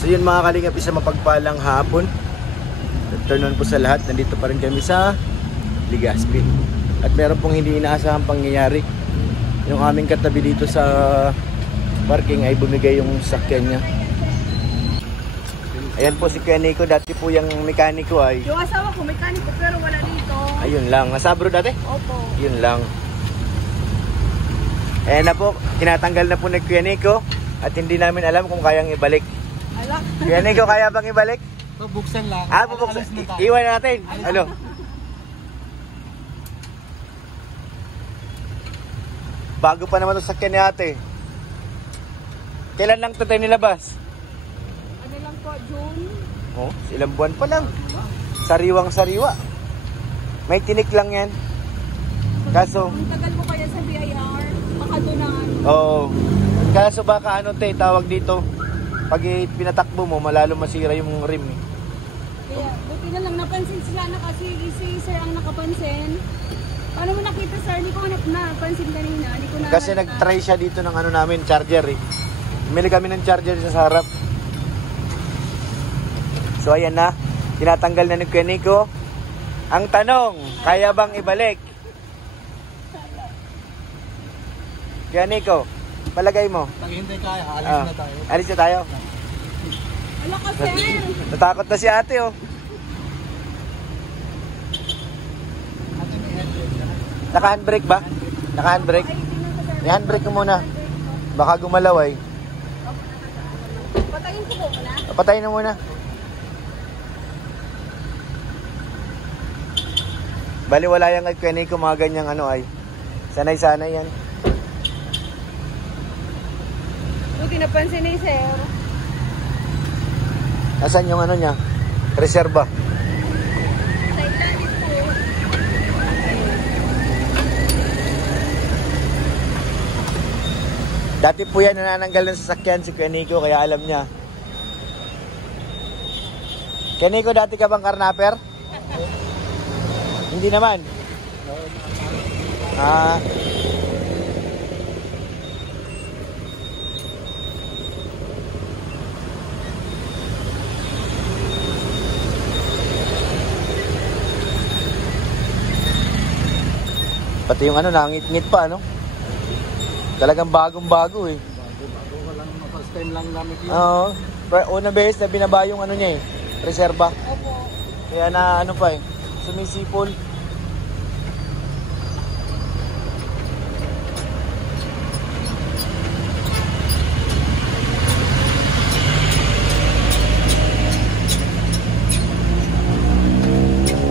So yun mga kalingap, isa mapagpalang hapon. Turn on po sa lahat. Nandito pa rin kami sa Legazpi. At meron pong hindi inaasahang pangyayari. Yung aming katabi dito sa parking ay bumigay yung sakyan niya. Ayan po si Kuya Nico. Dati po yung mekaniko ay... Yung asawa ko mekaniko pero wala dito. Ayun lang. Nasabro dati? Opo. Yun lang. Ayan na po. Tinatanggal na po ni Kuya Nico. At hindi namin alam kung kayang ibalik. Ala. Kuya Nico, kaya bang ibalik? Bubuksan lang. Bubuksan. Iwan na natin. Ano? Bago pa naman ito sakyan ni ate. Kailan lang ito tayo nilabas? Ano lang po, June? Oh, ilang buwan pa lang. Sariwang sariwa. May tinik lang yan. Kaso... Ang tagal mo kaya sa BIR. Baka doon na ano. Oo. Kaso baka ano te, tawag dito. Pag pinatakbo mo, malalo masira yung rim. Kaya, buti na lang napansin sila na kasi si sir ang nakapansin. Paano mo nakita sir? Hindi ko napansin kanina. Hindi ko na Kasi nag-try siya dito ng ano namin, charger eh. Bumili kami ng charger sa harap. So ayan na, tinatanggal na ni Kuya Nico. Ang tanong, kaya bang ibalik? Kuya Nico, palagay mo. Pag hindi kaya, alis na tayo. Alis na tayo. Wala ka sir. Natakot na si ate oh. Ate, may handbrake na. Naka-handbrake ba? Naka-handbrake? Ay, tingnan ko sir. I-handbrake ko muna. Baka gumalaw ay. Patayin ko po muna. Patayin na muna. Bali wala yan kay Kuya Nico, mga ganyang ano ay. Sanay-sanay yan. Buti napansin ni sir. Nasaan yung ano niya? Reserva. Sa ilalim po. Dati po yan nanananggal ng sasakyan si Kuya Nico, kaya alam niya. Kuya Nico, dati ka bang karnaper? Hindi naman. Pati yung ano, nangit-ngit pa, ano? Talagang bagong-bago eh. Bago ko lang, first time lang gamit yun. Oo. Unang beses na binaba yung ano niya eh, reserva. Opo. Kaya na ano pa eh, sumisipol.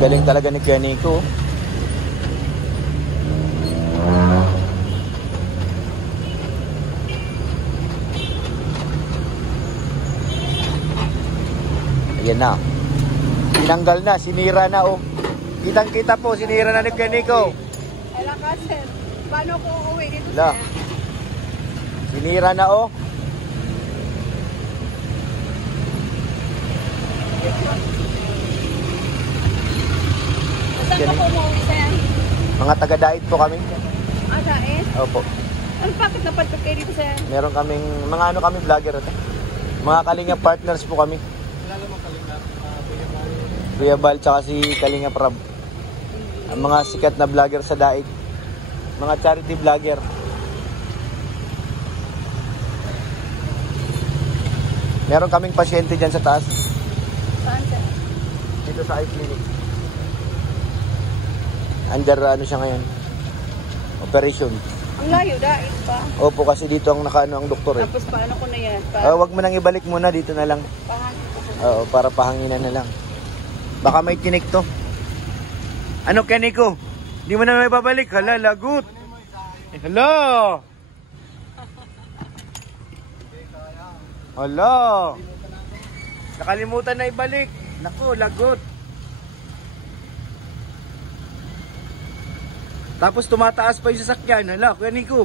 Galing talaga ni Kuya Nico. Ayan na. Tinanggal na, sinira na oh. Kitang-kita po, sinira na ni Kuya Nico. Ala ka sir. Paano ko uuwi dito La. sir? Sinira na oh. Saan ka po umuwi sir? Mga taga-diet po kami. Ah, dahil? Opo. Ano bakit napadpad kayo dito sir? Meron kaming, mga ano kami vlogger ito. Mga Kalinga partners po kami. Kilala mo Kalingap, Kuya Bal. Kuya Bal tsaka si Kalinga Prab. Ang mga sikat na vlogger sa daig. Mga charity vlogger. Meron kaming pasyente dyan sa taas. Saan sir? Dito sa eye clinic. Andar ano siya ngayon. Operation. Ang layo dahil pa. Opo, kasi dito ang nakaano ang doktor eh. Tapos paano ko na yan? Para Wag mo nang ibalik muna, dito na lang. pahangin ko po. Oo, para pahanginan na lang. Baka may tinik to. Ano, Kuya Nico? Di mo na may babalik. Hala, lagut. Hala. Hala. Nakalimutan na ibalik. Naku, lagot. Tapos tumataas pa yung sasakyan. Hala, Kuya Nico.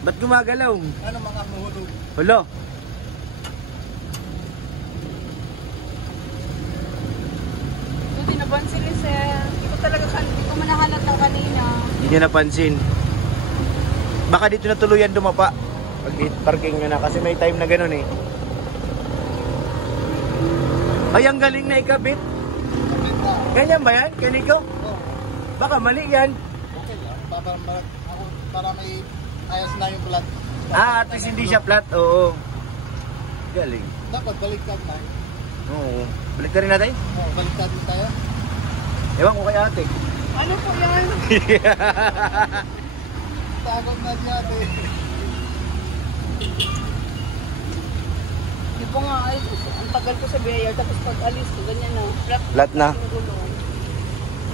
Ba't gumagalaw? Ano mga muhulog? Hala. Buti napansin ni sir. Hindi ko talaga, hindi ko manahalata kanina. Hindi niya napansin. Baka dito na tuluyan dumapa. Pag parking nyo na. Kasi may time na ganun eh. Ay, ang galing na ikabit. Kapit na. Ganyan ba yan, Kaniko? Oo. Baka mali yan. Okay lang. Para may ayos na yung plat. Ah, at least hindi siya flat. Oo. Galing. Dapat baliktad na. Oo. Balik na rin natin. Oo, baliktad din tayo. Ewan ko kay ate. Ano po yan? Tagod na dyan eh. Di po nga, ay, ang tagal ko sa BIR, tapos pag alis ko, ganyan na. Flat na. Yung gulong.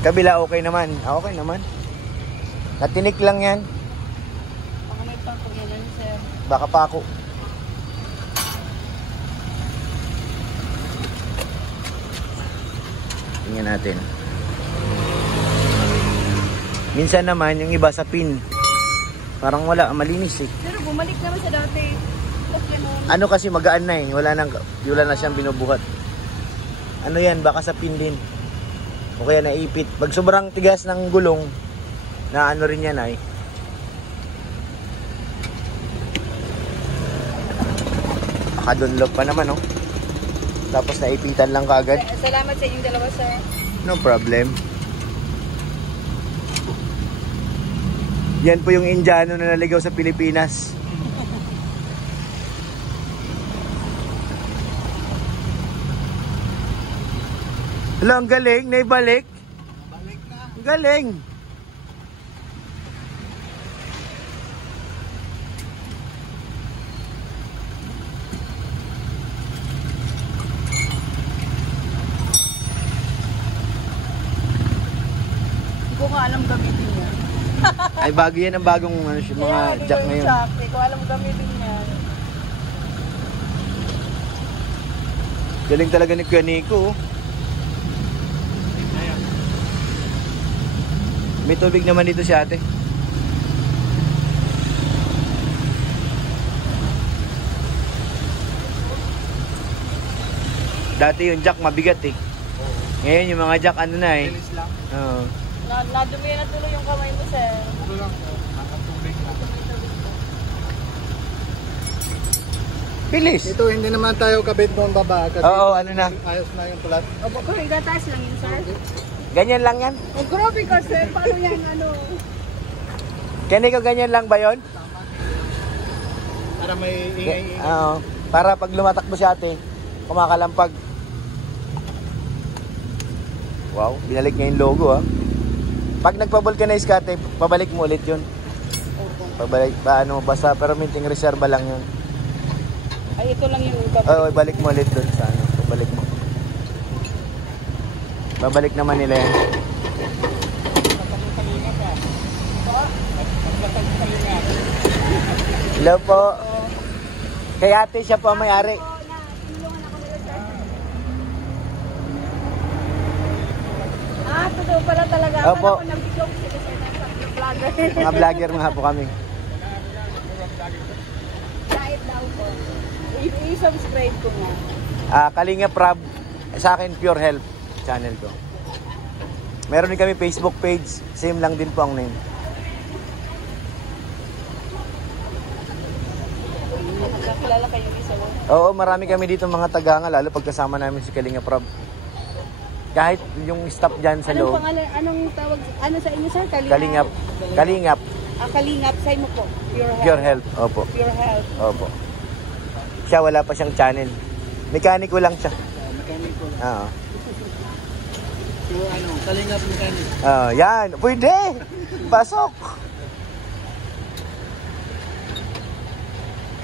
Kabila okay naman. Ah, okay naman. Natinik lang yan. Baka may pangkong yan, sir. Baka pa ako. Tingnan natin. Minsan naman yung iba sa pin. Parang wala, malinis eh. Pero bumalik naman sa dati. Tapos ganun. Ano kasi magaan na eh. Wala na siyang binubuhat. Ano yan, baka sa pin din. O kaya naipit. Pag sobrang tigas ng gulong, na ano rin yan ay. Nakadunlog pa naman oh. Tapos naipitan lang kaagad. Salamat sa inyong dalawa, sir. No problem. Yan po yung Indiano na naligaw sa Pilipinas. Hala, ang galing. Naibalik. Balik na. Ang galing. Hindi ko nga alam gamitin niya. Ay, bago yan ang bagong ano, mga jack ngayon. Hindi ko alam gamitin niya. Galing talaga ni Kuya Nico. Oh. May tubig naman dito si ate. Dati yung jack mabigat eh. Ngayon yung mga jack ano na eh. Bilis lang. Oo. Nadumi na tuloy yung kamay mo, sir. Ito lang. Nakatubig na. Bilis. Ito hindi naman tayo kabit doon baba. Kasi Oo, ano na. ayos na yung plat. Opo, kung igataas lang yun, sir. Ganyan lang yan. Oh, grabe ka, sir. Paano yan, ano? Kani ko ganyan lang ba yon? Para may ingay-ingay. Oo. Para pag lumatakbo si ate, kumakalampag. Wow, binalik niya yung logo ah. Pag nagpa-vulcanize ka ate, pabalik mo ulit yun. Opo. Pabalik, basta pero minting reserva lang yun. Ay, ito lang yung Oo, balik mo ulit dun sa ano. Pabalik mo. Babalik naman nila yan. Hello po. Kay ate siya po ang may-ari. Ah, totoo pala talaga. Opo. Akala ko nag-joke sila sa vlogger. Mga vlogger nga po kami. Diet daw po. I-subscribe ko nga. Kalinga Prab, sa akin Pure Health channel ko. Meron din kami Facebook page, same lang din po ang name. Nakakilala kayo isa mo. Oo, marami kami dito mga tagahanga, lalo pagkasama namin si Kalinga Prab. Kahit yung staff dyan sa Anong loob. pangalan? Anong tawag? Ano sa inyo, sir? Kalingap. Kalingap. Kalingap. Sa'yo mo po. Pure Health. Pure Health. Opo. Pure Health. Opo. Siya wala pa siyang channel. Mekaniko lang siya. Mekaniko. Oo. So ano, kalingap mechanic. Yan. Pwede. Pasok.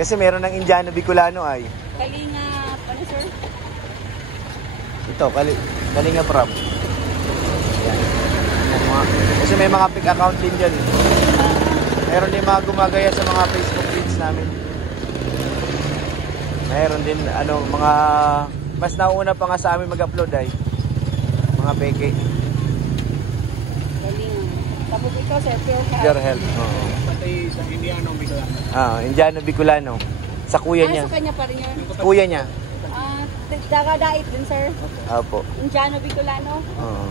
Kasi meron ng Indiano Bicolano ay. Kalingap. Ano, sir? Ito, Kalinga Prab. Yan. Kasi may mga pick account din dyan. Meron din mga gumagaya sa mga Facebook page namin. Meron din mga mas nauna pa nga sa amin mag-upload ay mga peke. Kalingap. Tapos ikaw, sir, Pure Health. Pure Health. Oo. Pati sa Indiano Bicolano. Indiano Bicolano. Sa kuya niya. Sa kanya pa rin yun. Kuya niya. Daga-dait din, sir. Opo. Indiano Bicolano. Oo.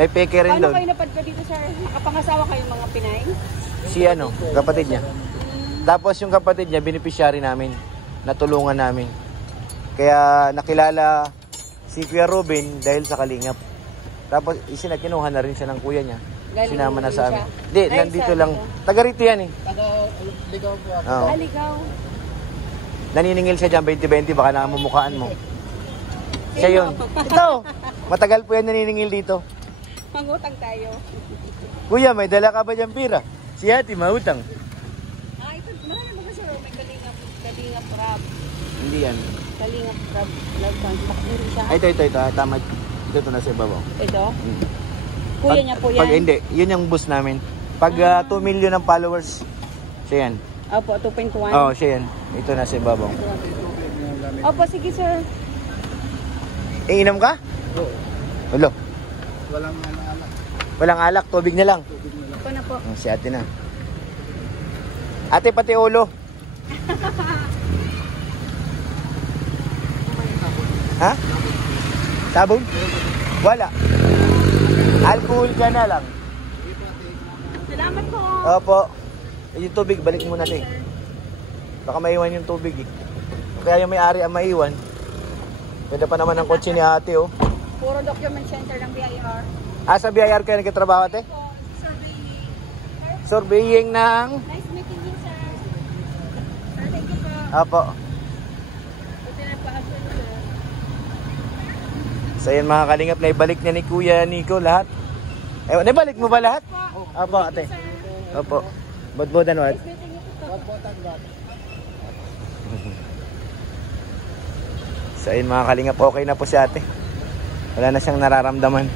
May peke rin Paano doon. kayo napadpa dito, sir? Nakapangasawa kayong mga Pinay? Si kapatid niya. Tapos yung kapatid niya, beneficiary namin. Natulungan namin. Kaya nakilala si Kuya Ruben dahil sa Kalingap. Tapos kinuha na rin siya ng kuya niya. Galing Sinama na din sa siya. amin. Hindi, Dahil nandito sa lang. Taga rito yan eh. Ligaw po ako. Oo. Aligaw. Naniningil siya dyan, 20-20, baka namumukhaan mo. Siya yun. Ito, matagal po yan naniningil dito. Mangutang tayo. Kuya, may dala ka ba dyan pira? Si ate, mautang. Ah, ito, marami ba kasi may kalingap crab. Hindi yan. Kalingap crab. Love Hindi siya. Ay, ito. Tama. Ito na sa ibabaw. Ito? Kuya niya po yan. Pag hindi, yun yung boost namin. Pag 2 million ng followers, siya yan. Opo, 2.1. Oo, siya yan. Ito na sa ibabaw. Opo, sige sir. Iinom ka? Oo. Ulo. Walang anak. Walang alak, tubig na lang. Ito na po. Si ate na. Ate, pati ulo. Ha? Sabon? Wala. Alcohol ka na lang. Salamat po. Opo. Yung tubig, balik muna natin. Baka maiwan yung tubig eh. Kaya yung may-ari ang maiwan. Pwede pa naman ang kotse ni ate oh. Puro document center ng BIR. Ah, sa BIR kayo nagkatrabaho ate? Po, surveying. Surveying ng... Nice meeting you, sir. Sir, thank you po. Opo. Buti na pa sir. So yan mga kalingap, naibalik na ni Kuya Nico lahat. Eh, naibalik mo ba lahat? Opo ate. Opo. Bodbodan what? Nice meeting you po. So ayun mga kalingap, okay na po si ate. Wala na siyang nararamdaman.